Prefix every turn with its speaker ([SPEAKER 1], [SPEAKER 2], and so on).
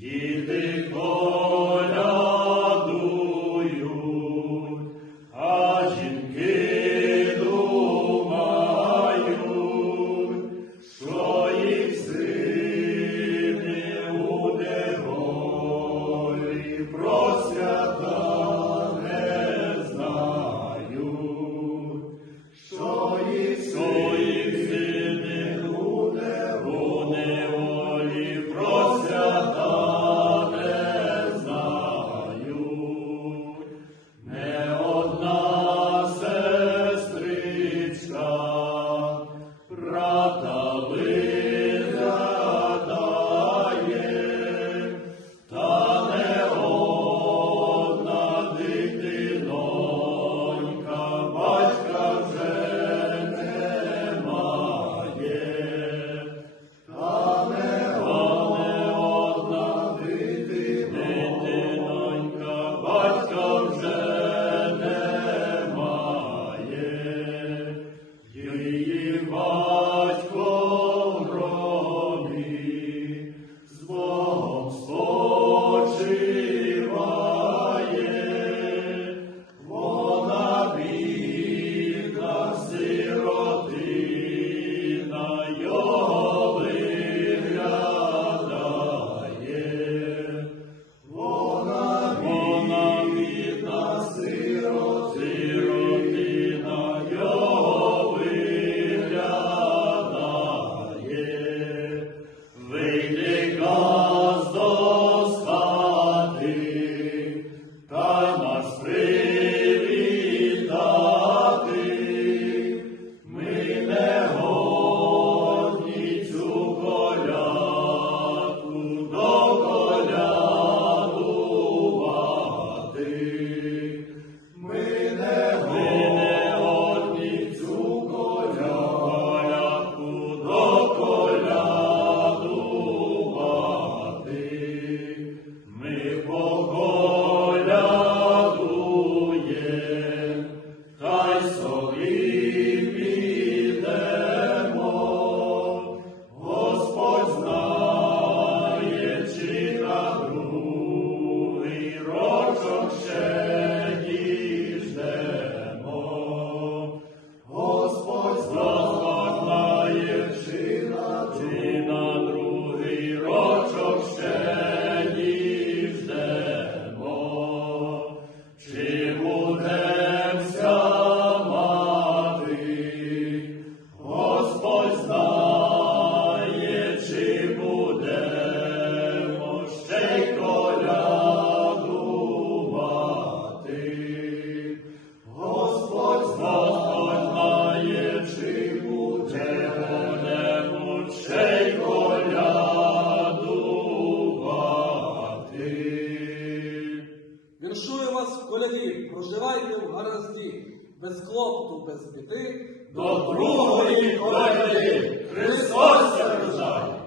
[SPEAKER 1] Yeah. Проживайте без клопоту, без біди.
[SPEAKER 2] До другої коляди Христос рождає.